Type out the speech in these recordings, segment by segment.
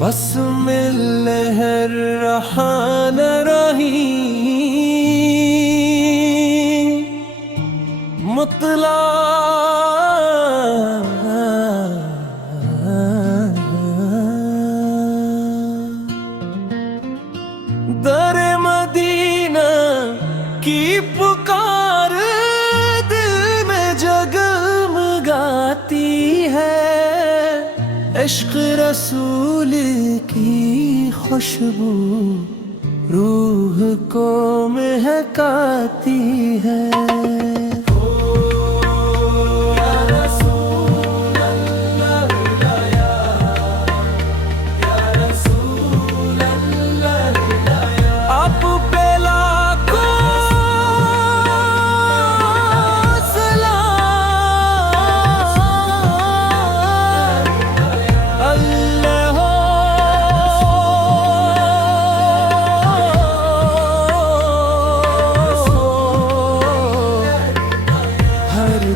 بسم الله الرحمن الرحيم در مدینہ کی پکار دل میں جگمگاتی ہے، عشق رسول کی خوشبو روح کو مہکاتی ہے۔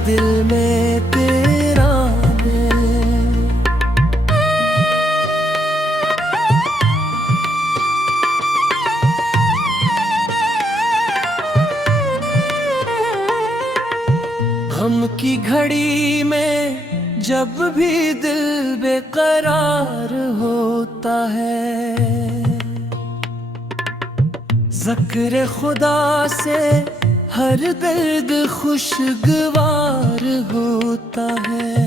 دل میں تیرا غم کی گھڑی میں جب بھی دل بے قرار ہوتا ہے، ذکر خدا سے ہر درد خوشگوار ہوتا ہے۔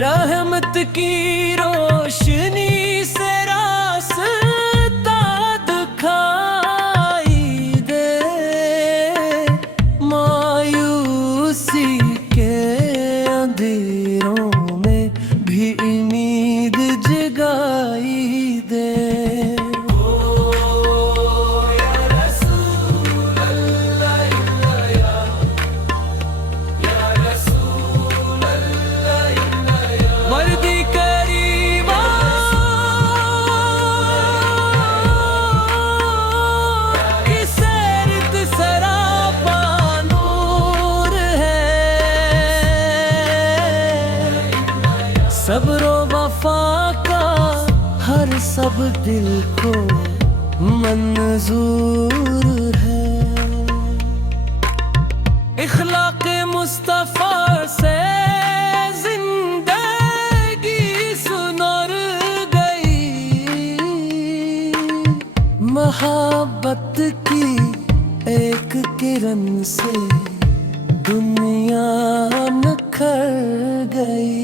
رحمت کی روشنی سے راستہ دکھائی دے، مایوسی کے اندھیروں میں بھی امید جگائی دے۔ صبر و وفا کا ہر سب دل کو منظور ہے، اخلاق مصطفیٰ سے زندگی سنر گئی، محبت کی ایک کرن سے دنیا نکھر گئی۔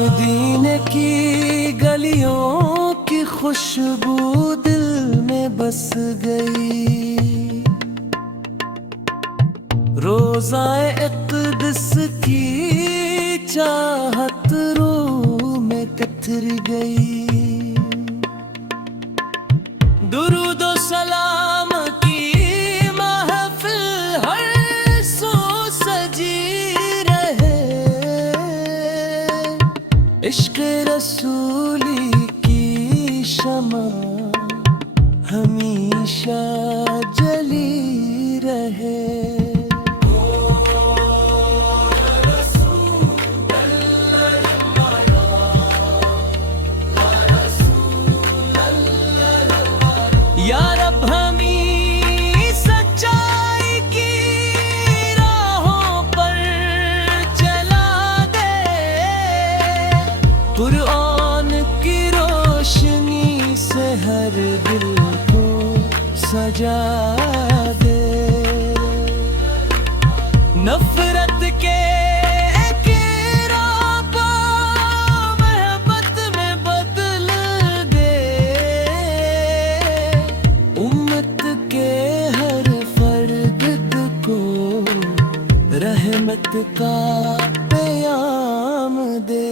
مدینے کی گلیوں کی خوشبو دل میں بس گئی، روضہ اقدس کی چاہت روح میں کتر گئی، درود و سلام کی محفل ہر سو سجی رہے، عشق رسولی کی شمع ہمیشہ جلی رہے۔ یا رب ہمیں سچائی کی راہوں پر چلا دے، قرآن کی روشنی سے ہر دل کو سجا دے، نفرت کے محبت میں بدل دے، امت کے ہر فرد کو رحمت کا پیام دے۔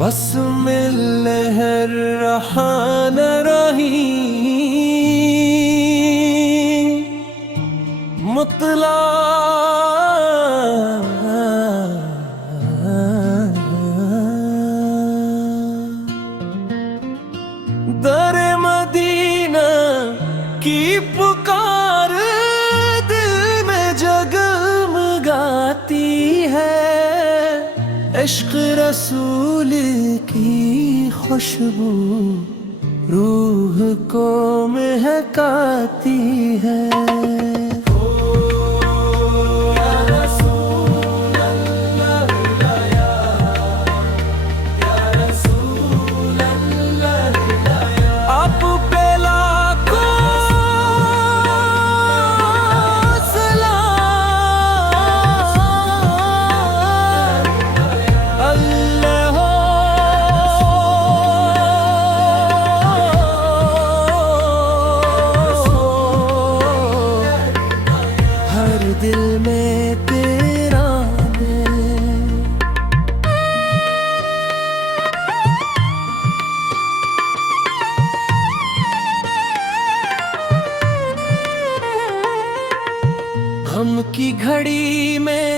بس مل الرحمن الرحیم در مدینہ کی پکار دل میں جگمگاتی ہے، عشق رسول کی خوشبو روح کو مہکاتی ہے۔ دل میں تیرا غم کی گھڑی میں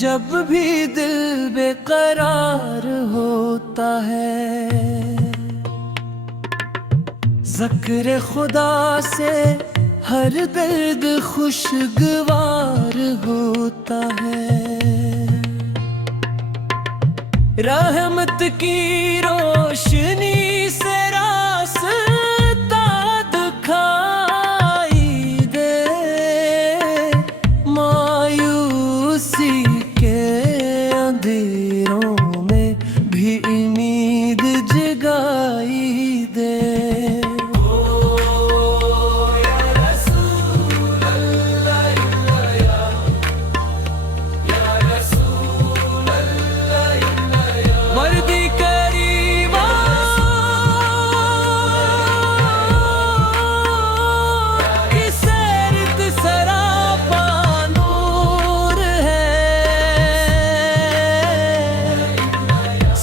جب بھی دل بے قرار ہوتا ہے، ذکر خدا سے ہر درد خوشگوار ہوتا ہے، رحمت کی روشنی سے راستہ دکھائی دے، مایوسی کے اندھیروں میں بھی امید جگائی دے۔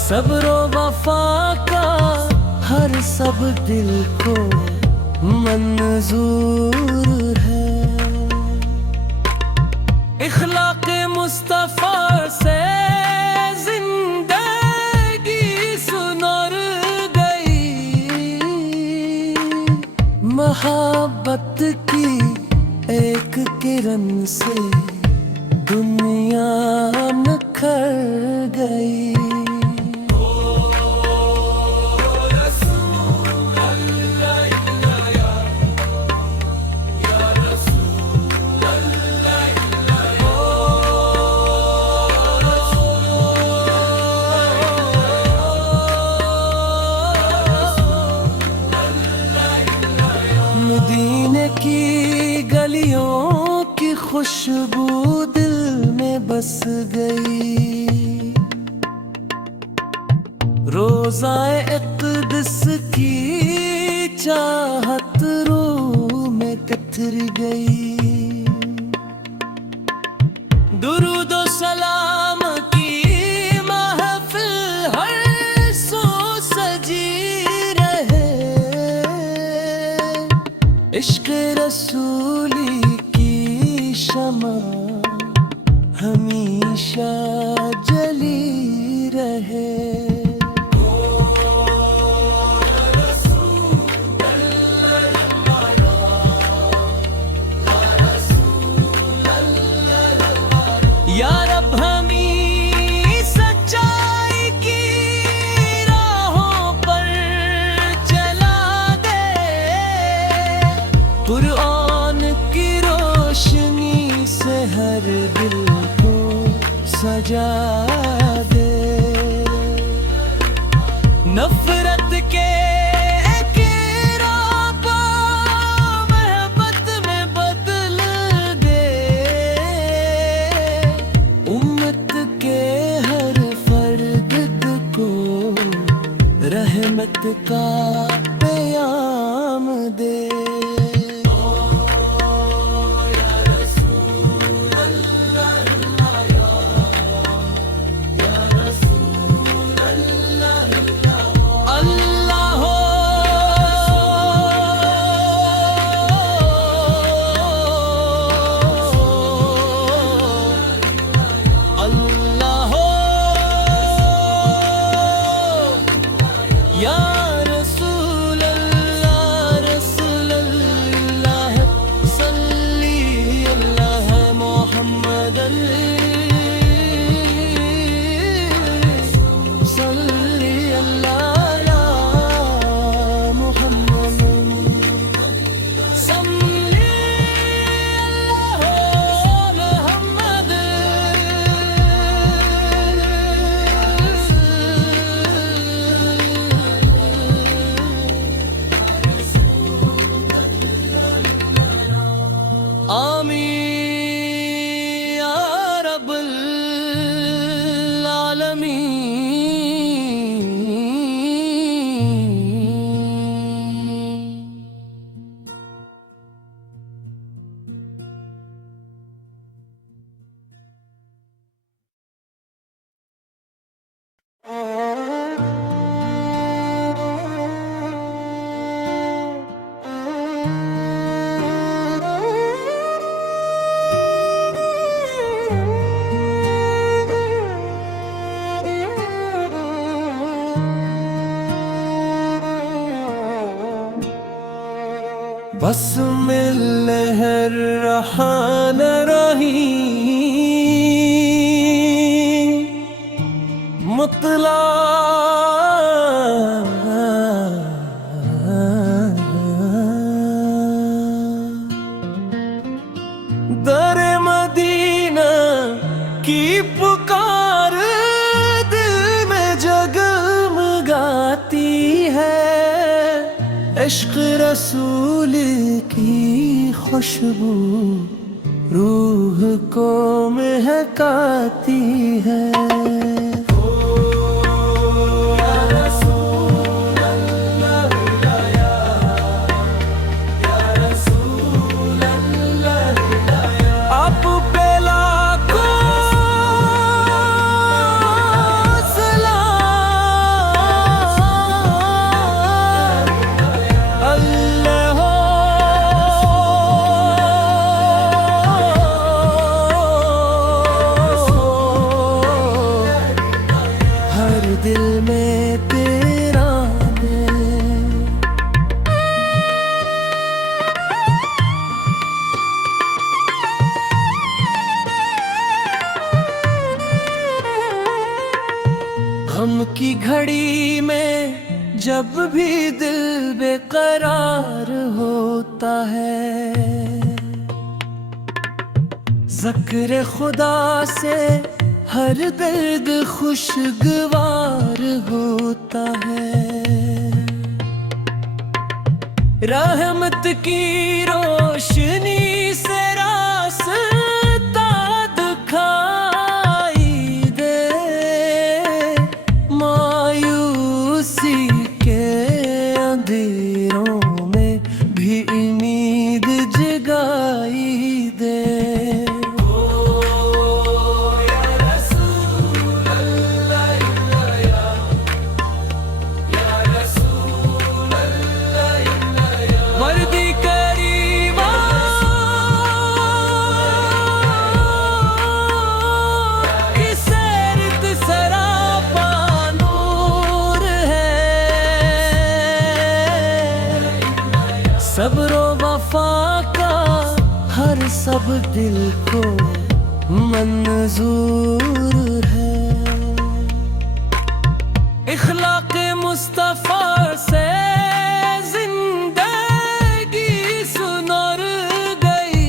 صبر و وفا کا ہر سب دل کو منظور ہے، اخلاق مصطفیٰ سے زندگی سنر گئی، محبت کی ایک کرن سے دنیا نکھر گئی۔ مدینے کی گلیوں کی خوشبو دل میں بس گئی، روضہ اقدس کی چاہت روح میں کتر گئی، درود و سلام کی محفل ہر سو سجی رہے، عشق رسولی کی شمع ہمیشہ جلی رہے۔ یا رب ہمیں سچائی کی راہوں پر چلا دے، قرآن کی روشنی سے ہر دل کو سجا دے، نفرت کے رحمت کا پیام دے۔ بس مل الرحمن الرحیم در مدینہ کی پکار دل میں جگمگاتی ہے، عشق رسول کی خوشبو روح کو مہکاتی ہے۔ دل میں تیرا ہے، غم کی گھڑی میں جب بھی دل بے قرار ہوتا ہے، ذکر خدا سے ہر درد خوشگوار ہوتا ہے، رحمت کی روشنی سے راستہ دکھائی دے، مایوسی کے اندھیروں میں بھی امید جگائی دے۔ صبر و وفا کا ہر سب دل کو منظور ہے، اخلاق مصطفیٰ سے زندگی سنر گئی،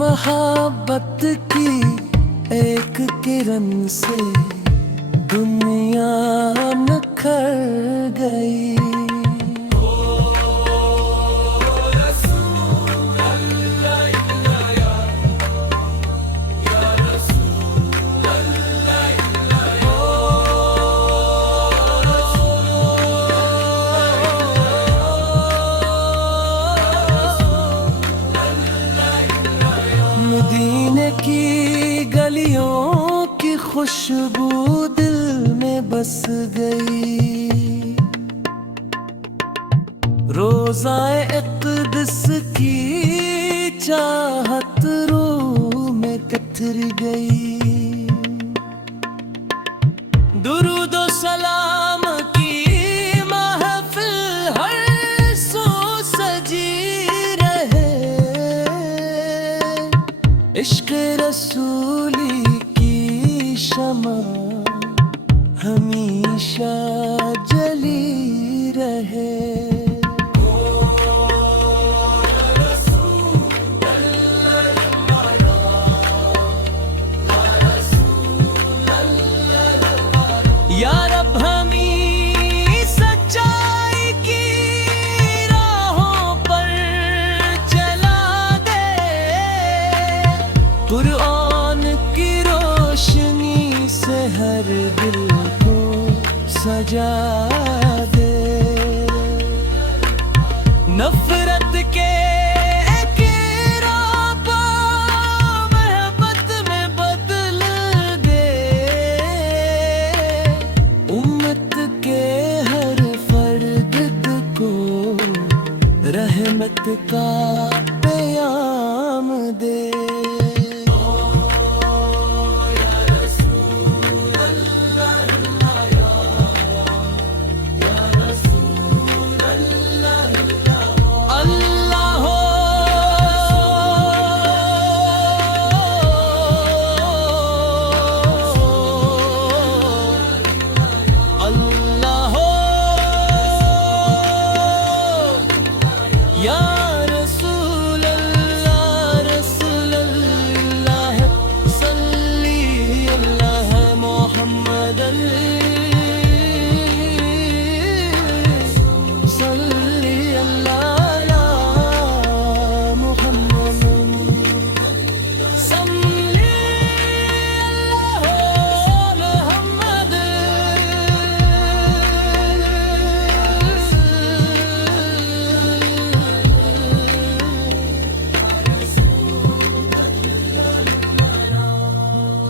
محبت کی ایک کرن سے دنیا نکھر گئی۔ مدینے کی گلیوں کی خوشبو دل میں بس گئی، روضہ اقدس کی چاہت روح میں کتر گئی، درود و سلام کی محفل ہر سو سجی رہے، عشق رسولی کی شمع ہمیشہ جلی رہے۔ یا رب ہمیں سچائی کی راہوں پر چلا دے، قرآن کی روشنی سے ہر دل کو سجا دے، نفرت کے رحمت کا پیام دے۔ یا رسول اللہ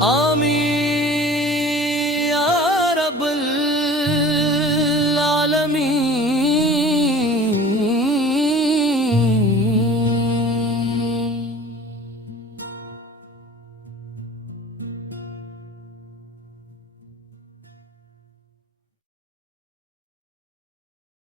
آمین